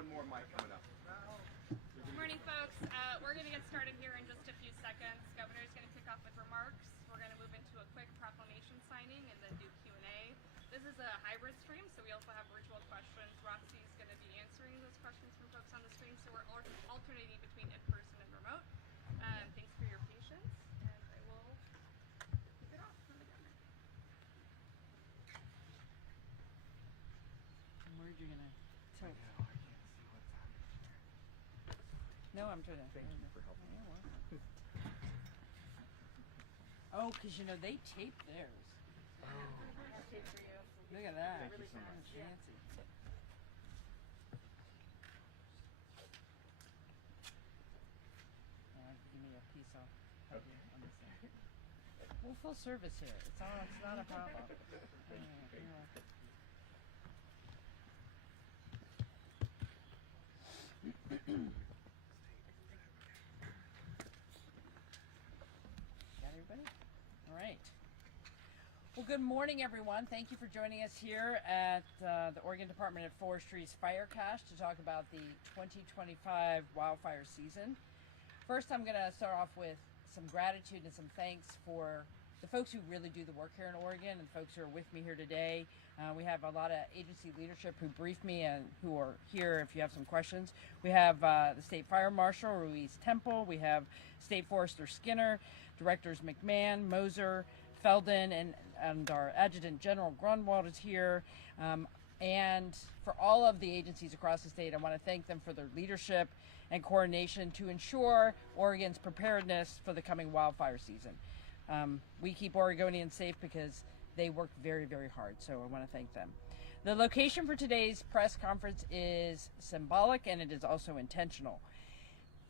one more mic coming up. Good morning, folks. We're going to get started here in just a few seconds. Governor is going to kick off with remarks. We're going to move into a quick proclamation signing and then do Q&A. This is a hybrid stream, so we also have virtual questions. Roxy is going to be answering those questions from folks on the stream, so we're alternating between in-person and remote. Thanks for your patience, and I will kick it off from the governor. Where'd you gonna tilt? I can't see what's happening. No, I'm trying to. Thank you for helping. Yeah, well. Oh, because you know they tape theirs. Oh. Tape for you. Look at that. Thank you so much. Fancy. Give me a piece off. Okay. On this end. Well, full service here. It's not a problem. Got everybody? All right. Well, good morning, everyone. Thank you for joining us here at the Oregon Department of Forestry's Fire Cache to talk about the 2025 wildfire season. First, I'm going to start off with some gratitude and some thanks for the folks who really do the work here in Oregon and folks who are with me here today. We have a lot of agency leadership who briefed me and who are here if you have some questions. We have the State Fire Marshal, Ruiz Temple. We have State Forester Skinner, Directors McMahon, Moser, Felden, and our Adjutant General Grunwald is here. And for all of the agencies across the state, I want to thank them for their leadership and coordination to ensure Oregon's preparedness for the coming wildfire season. We keep Oregonians safe because they work very, very hard, so I want to thank them. The location for today's press conference is symbolic and it is also intentional.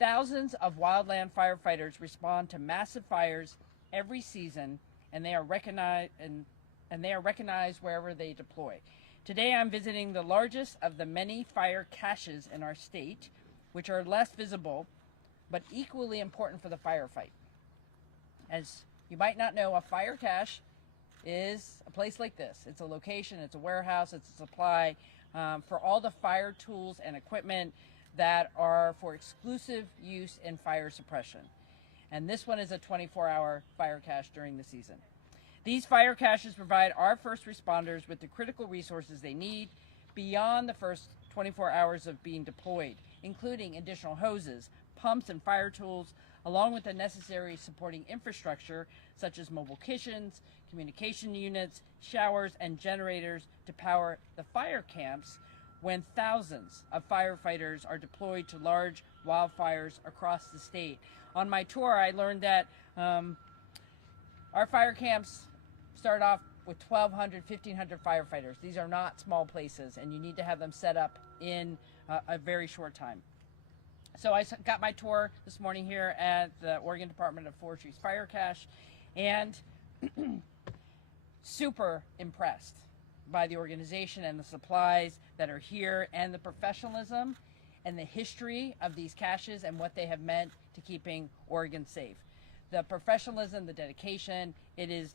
Thousands of wildland firefighters respond to massive fires every season, and they are recognized wherever they deploy. Today I'm visiting the largest of the many fire caches in our state, which are less visible but equally important for the firefight. As you might not know, a fire cache is a place like this. It's a location, it's a warehouse, it's a supply for all the fire tools and equipment that are for exclusive use in fire suppression. And this one is a 24-hour fire cache during the season. These fire caches provide our first responders with the critical resources they need beyond the first 24 hours of being deployed, including additional hoses, pumps, and fire tools, along with the necessary supporting infrastructure such as mobile kitchens, communication units, showers, and generators to power the fire camps when thousands of firefighters are deployed to large wildfires across the state. On my tour, I learned that our fire camps start off with 1,200, 1,500 firefighters. These are not small places, and you need to have them set up in a very short time. So I got my tour this morning here at the Oregon Department of Forestry's Fire Cache, and super impressed by the organization and the supplies that are here and the professionalism and the history of these caches and what they have meant to keeping Oregon safe. The professionalism, the dedication, it is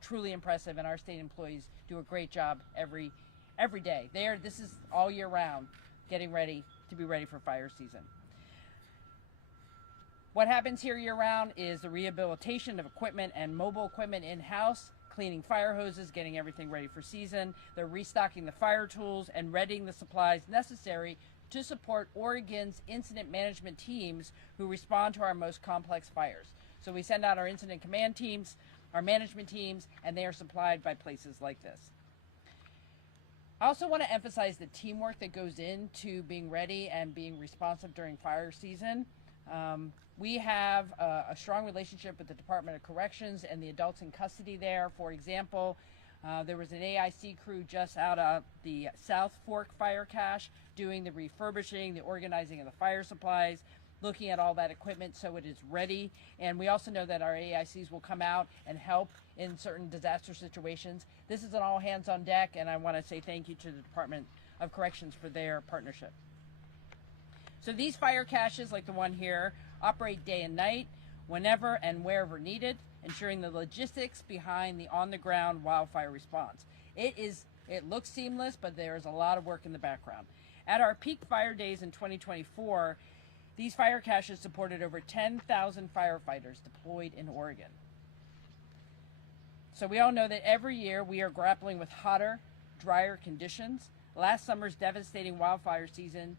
truly impressive, and our state employees do a great job every day. This is all year round, getting ready to be ready for fire season. What happens here year round is the rehabilitation of equipment and mobile equipment in-house, cleaning fire hoses, getting everything ready for season. They're restocking the fire tools and readying the supplies necessary to support Oregon's incident management teams who respond to our most complex fires. So we send out our incident command teams, our management teams, and they are supplied by places like this. I also want to emphasize the teamwork that goes into being ready and being responsive during fire season. We have a strong relationship with the Department of Corrections and the adults in custody there. For example, there was an AIC crew just out of the South Fork Fire Cache doing the refurbishing, the organizing of the fire supplies, looking at all that equipment so it is ready. And we also know that our AICs will come out and help in certain disaster situations. This is an all hands on deck, and I want to say thank you to the Department of Corrections for their partnership. So these fire caches, like the one here, operate day and night, whenever and wherever needed, ensuring the logistics behind the on-the-ground wildfire response. It looks seamless, but there is a lot of work in the background. At our peak fire days in 2024, these fire caches supported over 10,000 firefighters deployed in Oregon. So we all know that every year we are grappling with hotter, drier conditions. Last summer's devastating wildfire season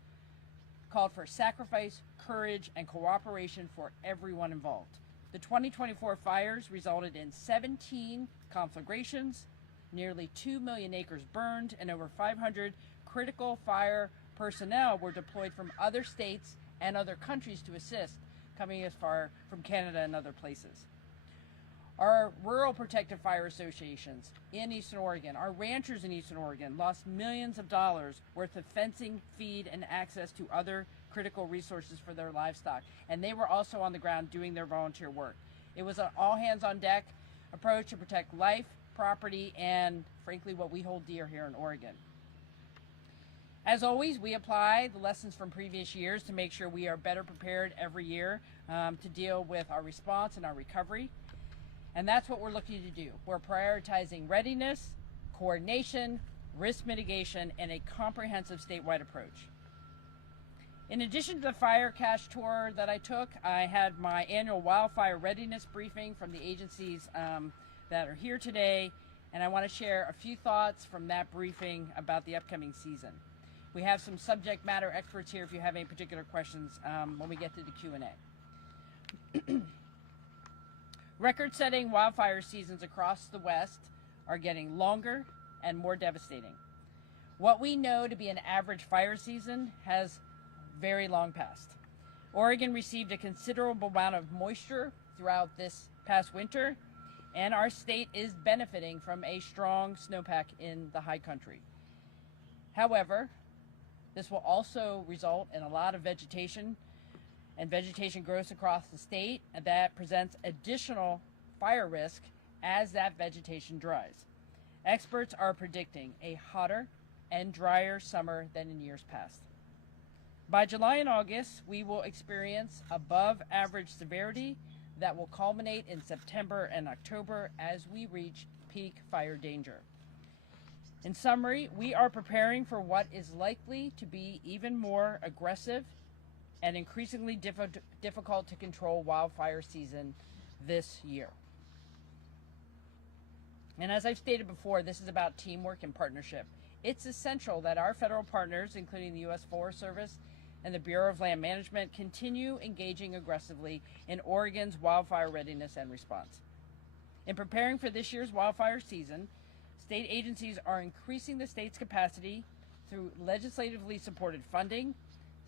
called for sacrifice, courage, and cooperation for everyone involved. The 2024 fires resulted in 17 conflagrations, nearly 2 million acres burned, and over 500 critical fire personnel were deployed from other states and other countries to assist, coming as far from Canada and other places. Our rural protective fire associations in Eastern Oregon, our ranchers in Eastern Oregon lost millions of dollars worth of fencing, feed, and access to other critical resources for their livestock. And they were also on the ground doing their volunteer work. It was an all hands on deck approach to protect life, property, and frankly, what we hold dear here in Oregon. As always, we apply the lessons from previous years to make sure we are better prepared every year to deal with our response and our recovery. And that's what we're looking to do. We're prioritizing readiness, coordination, risk mitigation, and a comprehensive statewide approach. In addition to the fire cache tour that I took, I had my annual wildfire readiness briefing from the agencies that are here today, and I want to share a few thoughts from that briefing about the upcoming season. We have some subject matter experts here if you have any particular questions when we get to the Q&A. Record-setting wildfire seasons across the West are getting longer and more devastating. What we know to be an average fire season has very long passed. Oregon received a considerable amount of moisture throughout this past winter, and our state is benefiting from a strong snowpack in the high country. However, this will also result in a lot of vegetation and vegetation growth across the state, and that presents additional fire risk as that vegetation dries. Experts are predicting a hotter and drier summer than in years past. By July and August, we will experience above average severity that will culminate in September and October as we reach peak fire danger. In summary, we are preparing for what is likely to be even more aggressive and increasingly difficult to control wildfire season this year. And as I've stated before, this is about teamwork and partnership. It's essential that our federal partners, including the U.S. Forest Service and the Bureau of Land Management, continue engaging aggressively in Oregon's wildfire readiness and response. In preparing for this year's wildfire season, state agencies are increasing the state's capacity through legislatively supported funding,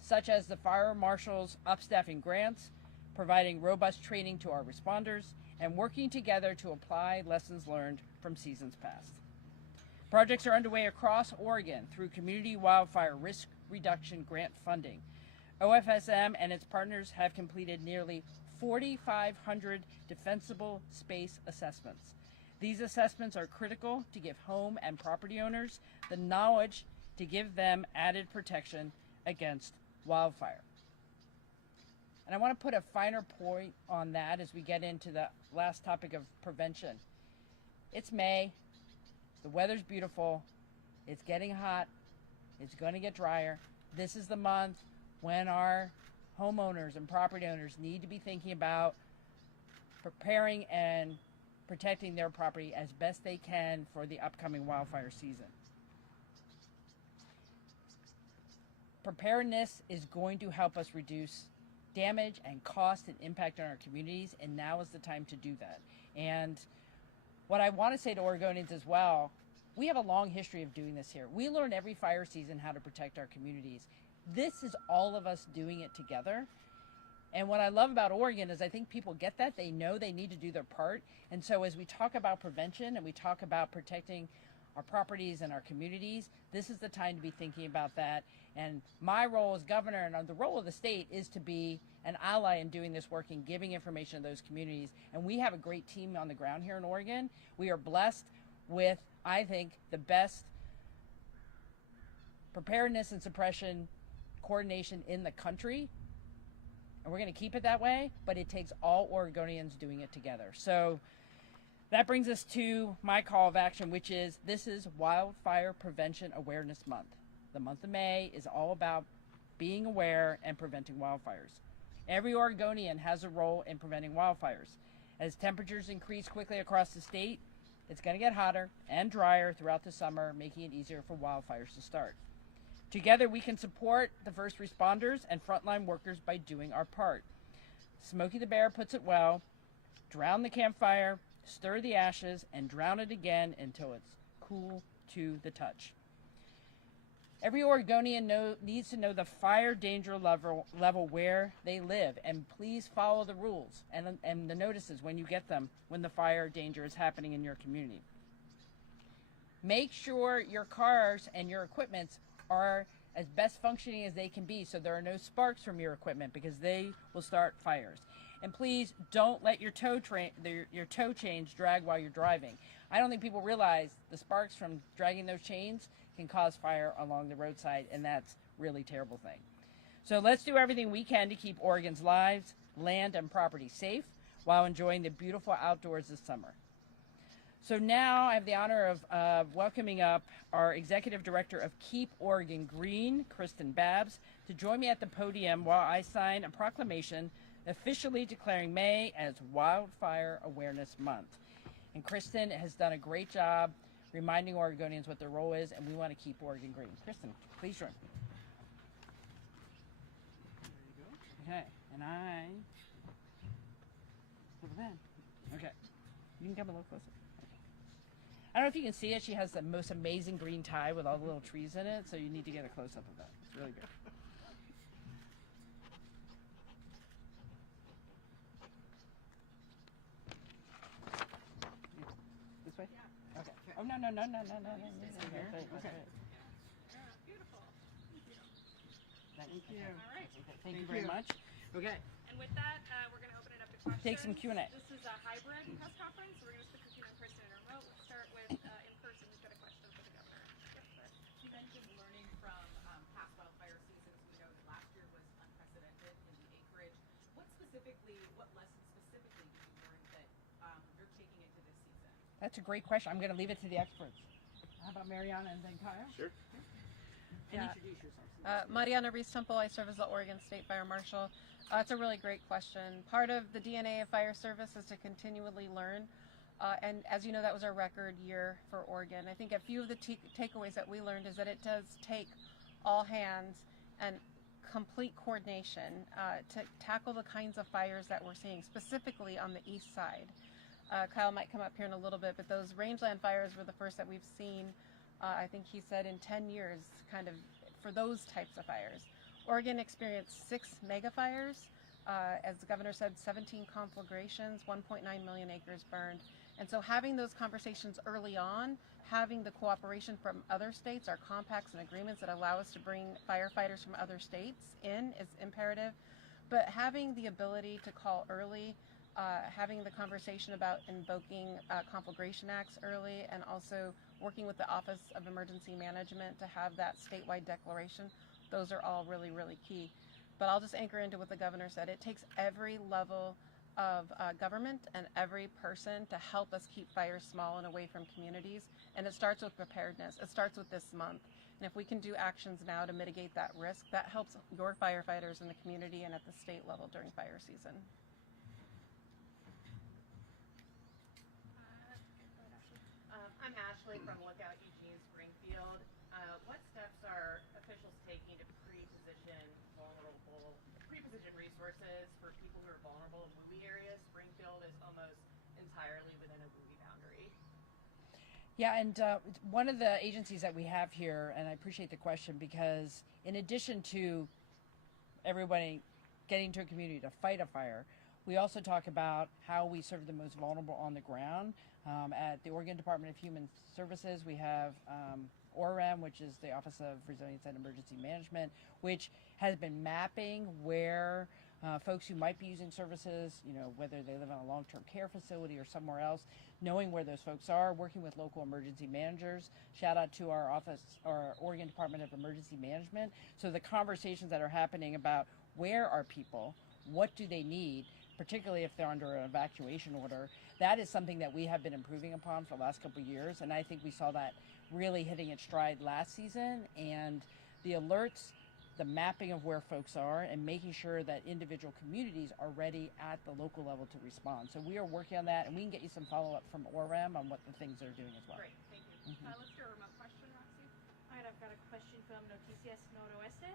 such as the Fire Marshal's upstaffing grants, providing robust training to our responders, and working together to apply lessons learned from seasons past. Projects are underway across Oregon through Community Wildfire Risk Reduction Grant funding. OFSM and its partners have completed nearly 4,500 defensible space assessments. These assessments are critical to give home and property owners the knowledge to give them added protection against wildfire. And I want to put a finer point on that as we get into the last topic of prevention. It's May, the weather's beautiful, it's getting hot, it's going to get drier. This is the month when our homeowners and property owners need to be thinking about preparing and protecting their property as best they can for the upcoming wildfire season. Preparedness is going to help us reduce damage and cost and impact on our communities, and now is the time to do that. And what I want to say to Oregonians as well, we have a long history of doing this here. We learn every fire season how to protect our communities. This is all of us doing it together. And what I love about Oregon is I think people get that. They know they need to do their part. And so as we talk about prevention and we talk about protecting our properties and our communities, this is the time to be thinking about that. And my role as governor and the role of the state is to be an ally in doing this work and giving information to those communities. And we have a great team on the ground here in Oregon. We are blessed with, I think, the best preparedness and suppression coordination in the country. And we're going to keep it that way, but it takes all Oregonians doing it together. So that brings us to my call of action, which is this is Wildfire Prevention Awareness Month. the month of May is all about being aware and preventing wildfires. Every Oregonian has a role in preventing wildfires. As temperatures increase quickly across the state, it's going to get hotter and drier throughout the summer, making it easier for wildfires to start. Together, we can support the first responders and frontline workers by doing our part. Smokey the Bear puts it well: drown the campfire, stir the ashes, and drown it again until it's cool to the touch. Every Oregonian needs to know the fire danger level where they live, and please follow the rules and the notices when you get them when the fire danger is happening in your community. Make sure your cars and your equipment are as best functioning as they can be, so there are no sparks from your equipment, because they will start fires. And please don't let your tow chains drag while you're driving. I don't think people realize the sparks from dragging those chains can cause fire along the roadside, and that's really a terrible thing. So let's do everything we can to keep Oregon's lives, land, and property safe while enjoying the beautiful outdoors this summer. So now I have the honor of welcoming up our Executive Director of Keep Oregon Green, Kristen Babbs, to join me at the podium while I sign a proclamation officially declaring May as Wildfire Awareness Month. And Kristen has done a great job reminding Oregonians what their role is, and we want to keep Oregon green. Kristen, please join. There you go. Okay, and I put it in. Okay, you can come a little closer. I don't know if you can see it. She has the most amazing green tie with all the little trees in it, so you need to get a close-up of that. It's really good. This way? Yeah. Okay. Oh, no. Okay. Beautiful. Thank you. All right. Thank you very much. Okay. And with that, we're going to open it up to questions. Take some Q&A. This is a hybrid press conference. We're going to stick with in person and remote. Let's start with in person. Who's got a question for the governor? You mentioned learning from past wildfire seasons. We know that last year was unprecedented in the acreage. What lessons specifically did you learn that you're taking into this season? That's a great question. I'm going to leave it to the experts. How about Mariana and then Kyle? Sure. And Yeah. introduce yourselves. Mariana Reese-Temple, I serve as the Oregon State Fire Marshal. It's a really great question. Part of the DNA of fire service is to continually learn. And as you know, that was our record year for Oregon. I think a few of the takeaways that we learned is that it does take all hands and complete coordination to tackle the kinds of fires that we're seeing, specifically on the east side. Kyle might come up here in a little bit, but those rangeland fires were the first that we've seen, I think he said, in 10 years, kind of for those types of fires. Oregon experienced 6 mega fires. As the governor said, 17 conflagrations, 1.9 million acres burned. And so having those conversations early on, having the cooperation from other states, our compacts and agreements that allow us to bring firefighters from other states in is imperative. But having the ability to call early, having the conversation about invoking conflagration acts early, and also working with the Office of Emergency Management to have that statewide declaration, those are all really, really key. But I'll just anchor into what the governor said. It takes every level of government and every person to help us keep fires small and away from communities. And it starts with preparedness. It starts with this month. And if we can do actions now to mitigate that risk, that helps your firefighters in the community and at the state level during fire season. I'm Ashley from Lookout Eugene Springfield. What steps are officials taking to pre-position resources for people who are vulnerable in WUI areas? Springfield is almost entirely within a WUI boundary. Yeah, and one of the agencies that we have here, and I appreciate the question, because in addition to everybody getting to a community to fight a fire, we also talk about how we serve the most vulnerable on the ground. At the Oregon Department of Human Services, we have OREM, which is the Office of Resilience and Emergency Management, which has been mapping where folks who might be using services, whether they live in a long-term care facility or somewhere else, knowing where those folks are, working with local emergency managers. Shout out to our office, our Oregon Department of Emergency Management. So the conversations that are happening about where are people, what do they need, particularly if they're under an evacuation order, that is something that we have been improving upon for the last couple of years. And I think we saw that really hitting its stride last season. And the alerts, the mapping of where folks are, and making sure that individual communities are ready at the local level to respond. So we are working on that, and we can get you some follow-up from ORAM on what the things they're doing as well. Great, thank you. Let's do a remote question, Roxy. All right, I've got a question from Noticias Noroeste.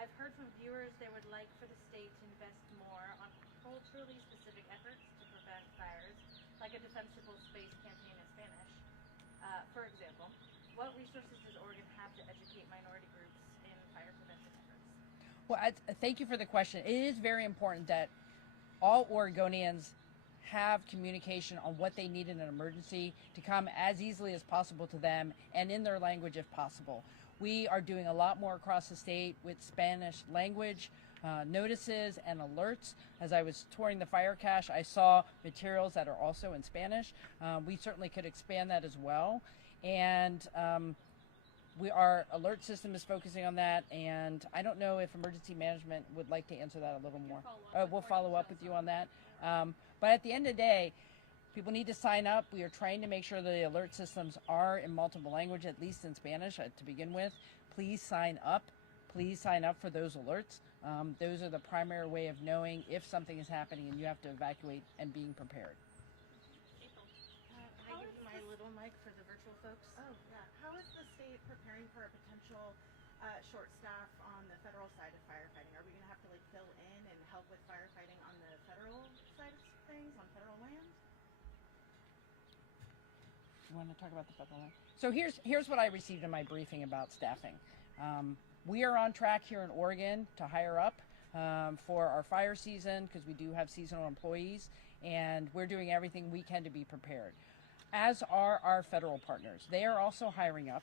I've heard from viewers they would like for the state to invest more on culturally specific efforts to prevent fires, like a defensible space campaign in Spanish. For example, what resources does Oregon have to educate minority groups in fire prevention efforts? Well, thank you for the question. It is very important that all Oregonians have communication on what they need in an emergency to come as easily as possible to them and in their language if possible. We are doing a lot more across the state with Spanish language notices and alerts. As I was touring the fire cache, I saw materials that are also in Spanish. We certainly could expand that as well. And our alert system is focusing on that, and I don't know if emergency management would like to answer that a little more. We'll follow up with you on that. But at the end of the day, people need to sign up. We are trying to make sure that the alert systems are in multiple language, at least in Spanish to begin with. Please sign up. Please sign up for those alerts. Those are the primary way of knowing if something is happening and you have to evacuate and being prepared. Can I give you my little mic for the virtual folks? Oh, yeah. How is the state preparing for a potential short staff on the federal side of firefighting? Are we going to have to fill in and help with firefighting on the federal side of things, on federal land? You want to talk about the federal land? So here's what I received in my briefing about staffing. We are on track here in Oregon to hire up for our fire season because we do have seasonal employees, and we're doing everything we can to be prepared. As are our federal partners. They are also hiring up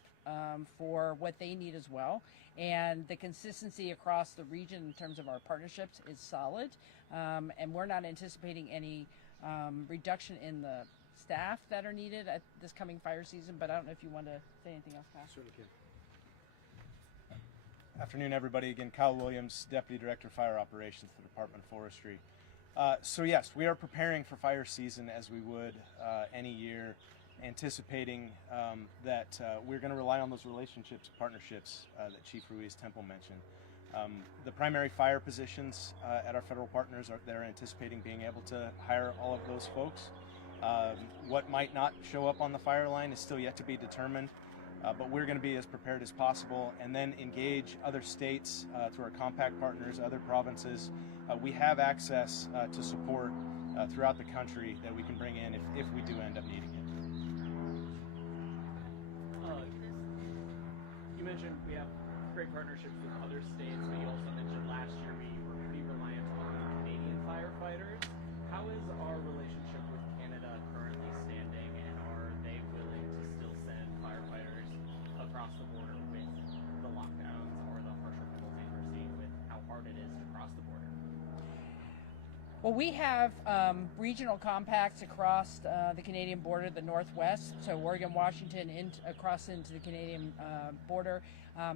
for what they need as well. And the consistency across the region in terms of our partnerships is solid. And we're not anticipating any reduction in the staff that are needed at this coming fire season. But I don't know if you want to say anything else, Kyle. Certainly can. Afternoon, everybody. Again, Kyle Williams, Deputy Director of Fire Operations for the Department of Forestry. So yes, we are preparing for fire season as we would any year, anticipating that we're going to rely on those relationships, partnerships that Chief Ruiz Temple mentioned. The primary fire positions at our federal partners, they're anticipating being able to hire all of those folks. What might not show up on the fire line is still yet to be determined. But we're going to be as prepared as possible and then engage other states through our compact partners, other provinces. We have access to support throughout the country that we can bring in if we do end up needing it. You mentioned we have great partnerships with other states, but you also mentioned last year we were pretty reliant on Canadian firefighters. How is our relationship with Canada currently standing, and are they willing to still send firefighters across the border with the lockdowns or the harsher penalties we're seeing with how hard it is to cross the border? Well, we have regional compacts across the Canadian border, the Northwest, so Oregon, Washington, across into the Canadian border,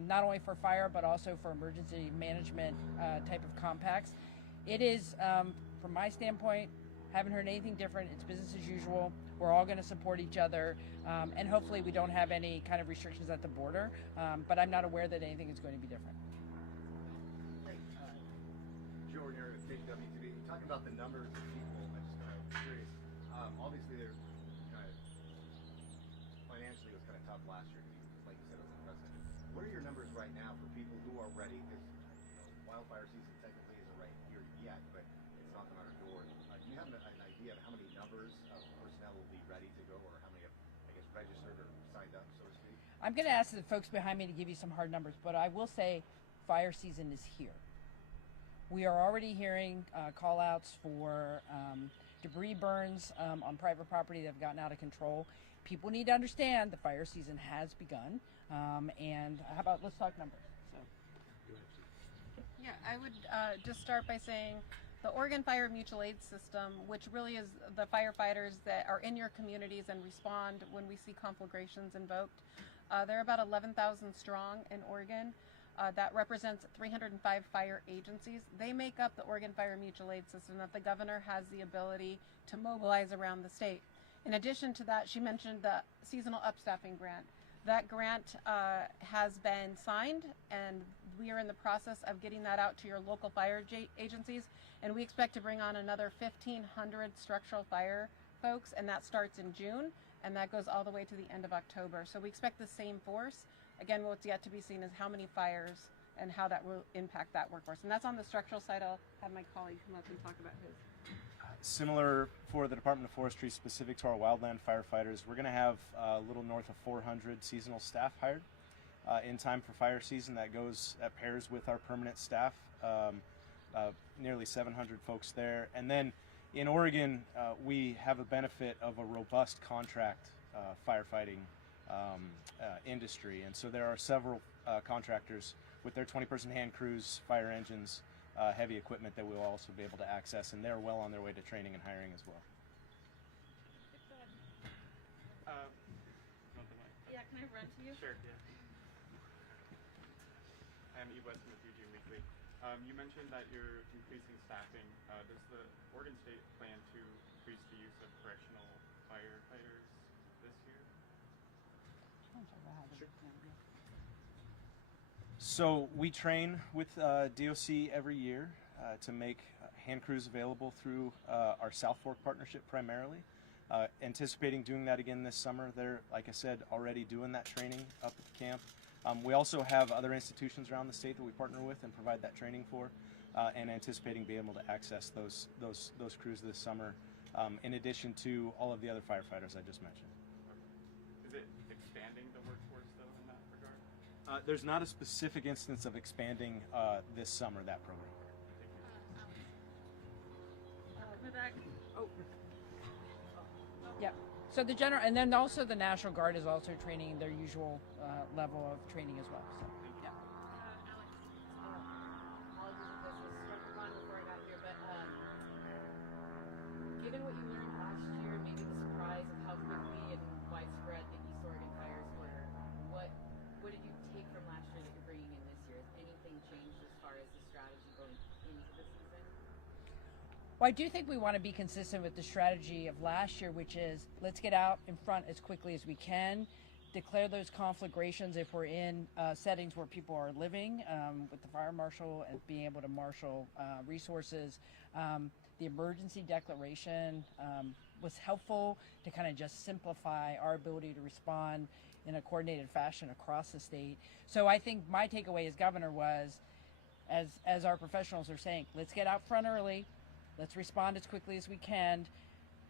not only for fire but also for emergency management type of compacts. It is, from my standpoint, haven't heard anything different. It's business as usual. We're all going to support each other, and hopefully we don't have any kind of restrictions at the border, but I'm not aware that anything is going to be different. Joe Ranieri with KPTV. Talking about the numbers of people, I'm just kind of curious. Obviously, they're kind of financially it was kind of tough last year because, like you said, it was unprecedented. What are your numbers right now for people who are ready? Because wildfire season technically isn't right here yet, but it's knocking on our doors. Do you have an idea of how many numbers of personnel will be ready to go, or how many have, I guess, registered or signed up, so to speak? I'm going to ask the folks behind me to give you some hard numbers, but I will say fire season is here. We are already hearing call-outs for debris burns on private property that have gotten out of control. People need to understand the fire season has begun. And how about, let's talk numbers. So. Yeah, I would just start by saying the Oregon Fire Mutual Aid System, which really is the firefighters that are in your communities and respond when we see conflagrations invoked. They're about 11,000 strong in Oregon. That represents 305 fire agencies. They make up the Oregon Fire Mutual Aid System that the governor has the ability to mobilize around the state. In addition to that, she mentioned the seasonal upstaffing grant. That grant has been signed, and we are in the process of getting that out to your local fire agencies, and we expect to bring on another 1,500 structural fire folks, and that starts in June, and that goes all the way to the end of October. So we expect the same force. Again, what's yet to be seen is how many fires and how that will impact that workforce. And that's on the structural side. I'll have my colleague come up and talk about his. Similar for the Department of Forestry, specific to our wildland firefighters, we're going to have a little north of 400 seasonal staff hired in time for fire season. That pairs with our permanent staff, nearly 700 folks there. And then in Oregon, we have a benefit of a robust contract firefighting industry. And so there are several contractors with their 20-person hand crews, fire engines, heavy equipment that we'll also be able to access, and they're well on their way to training and hiring as well. Yeah, can I run to you? Sure, yeah. I'm Eve Weston with Eugene Weekly. You mentioned that you're increasing staffing. Does the Oregon State plan to increase the use of correctional firefighters this year? Sure. So we train with DOC every year to make hand crews available through our South Fork partnership primarily. Anticipating doing that again this summer. They're, like I said, already doing that training up at the camp. We also have other institutions around the state that we partner with and provide that training for, and anticipating being able to access those crews this summer, in addition to all of the other firefighters I just mentioned. Is it expanding the workforce though in that regard? There's not a specific instance of expanding this summer that program. Oh. Yep. So the general, and then also the National Guard is also training their usual level of training as well. So, yeah. Alex. Apologies if this was struck upon before I got here, but given what you learned last year, maybe the surprise of how quickly and widespread the East Oregon fires were, what did you take from last year that you're bringing in this year? Has anything changed as far as the strategy going into the season? Well, I do think we want to be consistent with the strategy of last year, which is let's get out in front as quickly as we can, declare those conflagrations if we're in settings where people are living, with the fire marshal and being able to marshal resources. The emergency declaration was helpful to kind of just simplify our ability to respond in a coordinated fashion across the state. So I think my takeaway as governor was, as our professionals are saying, let's get out front early. Let's respond as quickly as we can,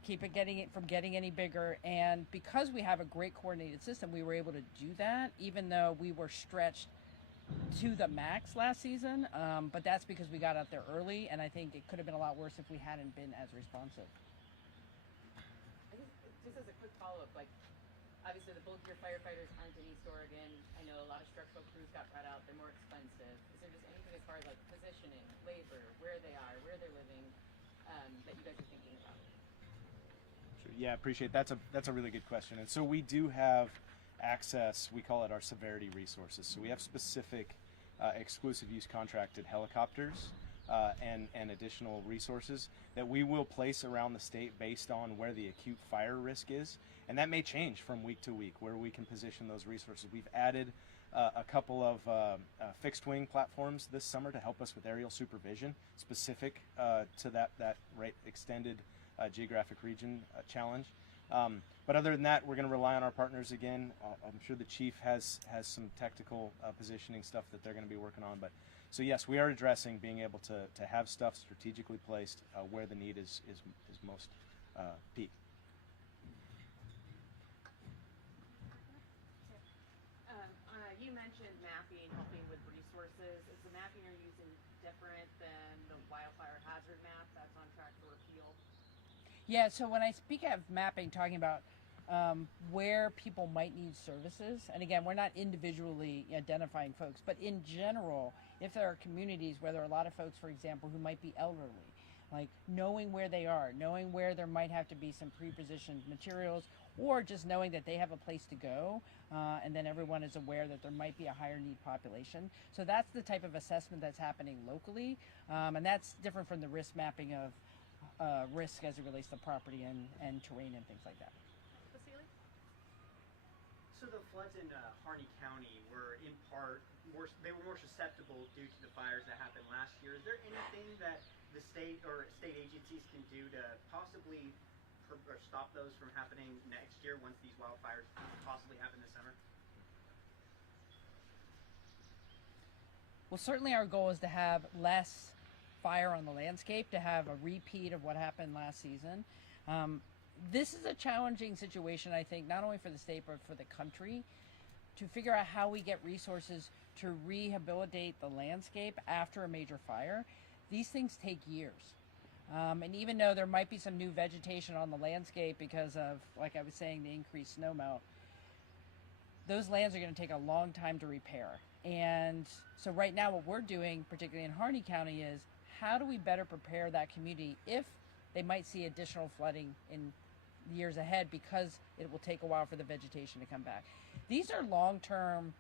keep it from getting any bigger. And because we have a great coordinated system, we were able to do that, even though we were stretched to the max last season. But that's because we got out there early, and I think it could have been a lot worse if we hadn't been as responsive. I guess just as a quick follow-up, like obviously the bulk of your firefighters aren't in East Oregon. I know a lot of structural crews got brought out. They're more expensive. Is there just anything as far as like positioning, labor, where they are, where they're living, that you guys are thinking about? Sure. Yeah, appreciate it. That's a really good question. And so we do have access. We call it our severity resources. So we have specific exclusive use contracted helicopters and additional resources that we will place around the state based on where the acute fire risk is. And that may change from week to week where we can position those resources. We've added a couple of fixed wing platforms this summer to help us with aerial supervision specific to that extended geographic region challenge. But other than that, we're going to rely on our partners again. I'm sure the chief has some tactical positioning stuff that they're going to be working on. But so yes, we are addressing being able to have stuff strategically placed where the need is most peak. You mentioned mapping, helping with resources. Is the mapping you're using different than the wildfire hazard map that's on track for repeal? Yeah, so when I speak of mapping, talking about where people might need services, and again, we're not individually identifying folks, but in general, if there are communities where there are a lot of folks, for example, who might be elderly, like knowing where they are, knowing where there might have to be some pre-positioned materials, or just knowing that they have a place to go, and then everyone is aware that there might be a higher need population. So that's the type of assessment that's happening locally, and that's different from the risk mapping of risk as it relates to property and terrain and things like that. Vasily? So the floods in Harney County were in part more susceptible due to the fires that happened last year. Is there anything that the state or state agencies can do to possibly or stop those from happening next year once these wildfires possibly happen this summer? Well, certainly our goal is to have less fire on the landscape, to have a repeat of what happened last season. This is a challenging situation, I think, not only for the state but for the country, to figure out how we get resources to rehabilitate the landscape after a major fire. These things take years. And even though there might be some new vegetation on the landscape because of, like I was saying, the increased snowmelt, those lands are going to take a long time to repair. And so right now what we're doing, particularly in Harney County, is how do we better prepare that community if they might see additional flooding in years ahead, because it will take a while for the vegetation to come back. These are long-term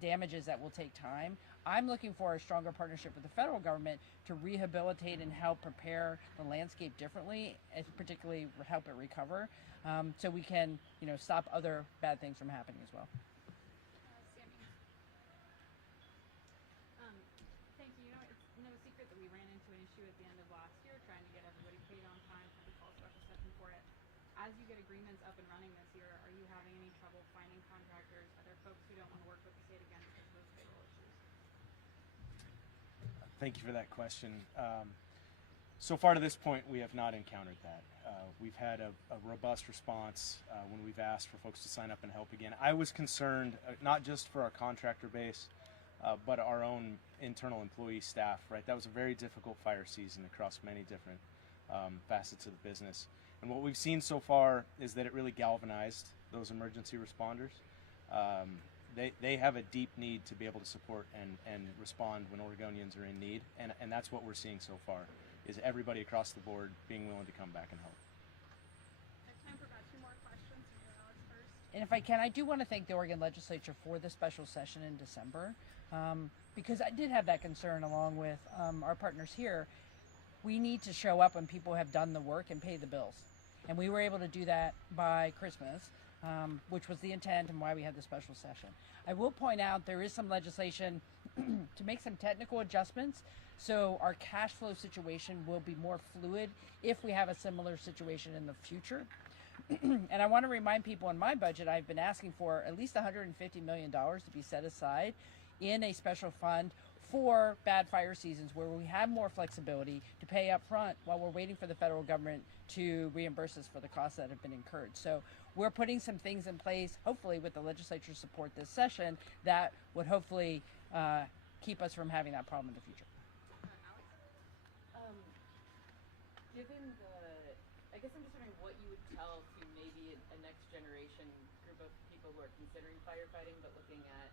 damages that will take time. I'm looking for a stronger partnership with the federal government to rehabilitate and help prepare the landscape differently, and particularly help it recover, so we can, stop other bad things from happening as well. Thank you. It's no secret that we ran into an issue at the end of last year trying to get everybody paid on time for the call special session for it. As you get agreements up and running this year, are you having any trouble finding contractors? Are there folks who don't want to work with the state again because of those payroll issues? Thank you for that question. So far to this point, we have not encountered that. We've had a robust response when we've asked for folks to sign up and help again. I was concerned, not just for our contractor base, but our own internal employee staff, right? That was a very difficult fire season across many different facets of the business. And what we've seen so far is that it really galvanized those emergency responders. They have a deep need to be able to support and respond when Oregonians are in need. And that's what we're seeing so far, is everybody across the board being willing to come back and help. I have time for about 2 more questions. Alex first. And if I can, I do want to thank the Oregon legislature for the special session in December, because I did have that concern along with our partners here. We need to show up when people have done the work and pay the bills. And we were able to do that by Christmas, which was the intent and why we had the special session. I will point out there is some legislation to make some technical adjustments, so our cash flow situation will be more fluid if we have a similar situation in the future. And I want to remind people, in my budget, I've been asking for at least $150 million to be set aside in a special fund for bad fire seasons where we have more flexibility to pay up front while we're waiting for the federal government to reimburse us for the costs that have been incurred. So we're putting some things in place, hopefully with the legislature's support this session, that would hopefully keep us from having that problem in the future. Given I guess I'm just wondering what you would tell to maybe a next generation group of people who are considering firefighting but looking at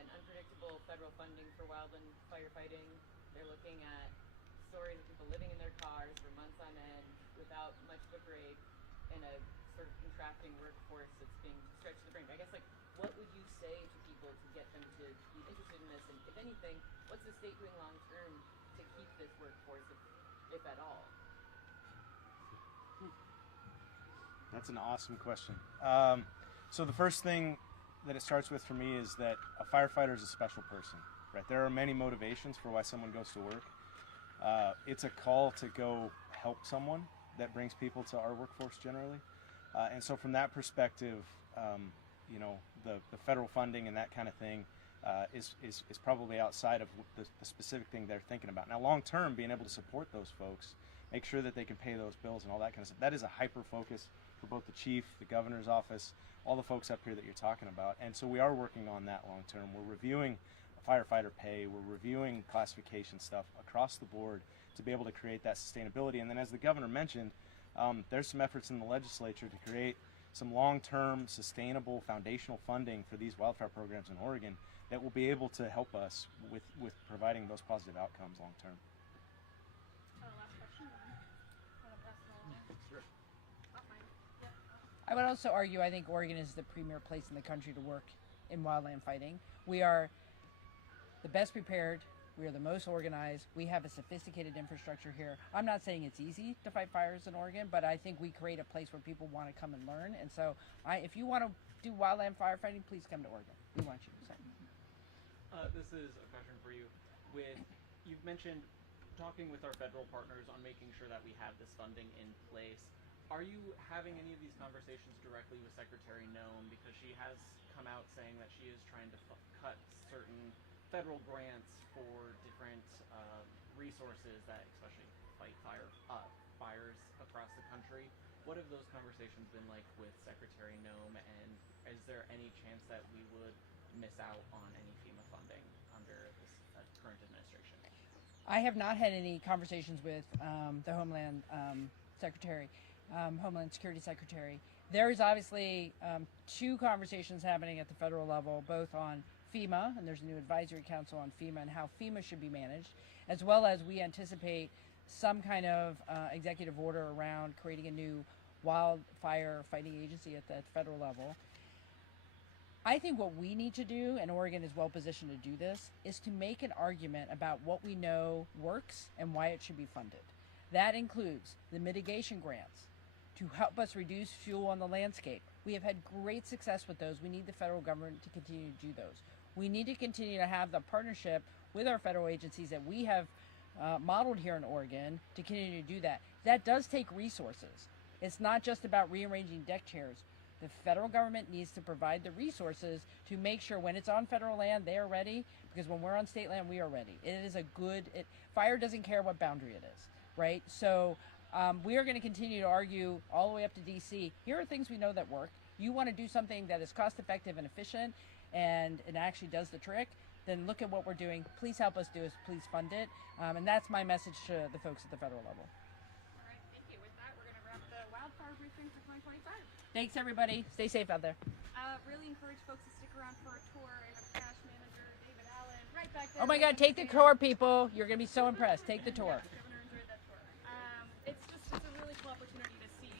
an unpredictable federal funding for wildland firefighting. They're looking at stories of people living in their cars for months on end without much of a break, and a sort of contracting workforce that's being stretched to the brink. I guess, what would you say to people to get them to be interested in this? And if anything, what's the state doing long term to keep this workforce, if at all? That's an awesome question. So the first thing that it starts with for me is that a firefighter is a special person, right? There are many motivations for why someone goes to work. It's a call to go help someone that brings people to our workforce generally. And so from that perspective, the federal funding and that kind of thing is probably outside of the specific thing they're thinking about. Now, long term, being able to support those folks, make sure that they can pay those bills and all that kind of stuff, that is a hyper focus for both the chief, the governor's office, all the folks up here that you're talking about. And so we are working on that long term. We're reviewing firefighter pay, we're reviewing classification stuff across the board to be able to create that sustainability. And then, as the governor mentioned, there's some efforts in the legislature to create some long-term, sustainable, foundational funding for these wildfire programs in Oregon that will be able to help us with providing those positive outcomes long term. Last question. Sure. I would also argue, I think Oregon is the premier place in the country to work in wildland fighting. We are the best prepared, We are the most organized. We have a sophisticated infrastructure here. I'm not saying it's easy to fight fires in Oregon, but I think we create a place where people want to come and learn. And so if you want to do wildland firefighting, please come to Oregon. We want you. So. This is a question for you. You've mentioned talking with our federal partners on making sure that we have this funding in place. Are you having any of these conversations directly with Secretary Noem, because she has come out saying that she is trying to cut certain federal grants for different resources that especially fight fires across the country? What have those conversations been like with Secretary Noem, and is there any chance that we would miss out on any FEMA funding under this current administration? I have not had any conversations with the Homeland Secretary, Homeland Security Secretary. There is obviously two conversations happening at the federal level, both on FEMA, and there's a new advisory council on FEMA and how FEMA should be managed, as well as we anticipate some kind of executive order around creating a new wildfire fighting agency at the federal level. I think what we need to do, and Oregon is well positioned to do this, is to make an argument about what we know works and why it should be funded. That includes the mitigation grants to help us reduce fuel on the landscape. We have had great success with those. We need the federal government to continue to do those. We need to continue to have the partnership with our federal agencies that we have modeled here in Oregon to continue to do that. That does take resources. It's not just about rearranging deck chairs. The federal government needs to provide the resources to make sure when it's on federal land, they are ready, because when we're on state land, we are ready. It is a good, fire doesn't care what boundary it is, right? So we are going to continue to argue all the way up to DC. Here are things we know that work. You want to do something that is cost effective and efficient, and it actually does the trick, then look at what we're doing. Please help us do it. Please fund it. And that's my message to the folks at the federal level. All right, thank you. With that, we're going to wrap the wildfire briefing for 2025. Thanks, everybody. Stay safe out there. Really encourage folks to stick around for a tour. I have Cash Manager David Allen right back there. Oh my God, take the tour, people. You're going to be so impressed. Take the tour. Yeah,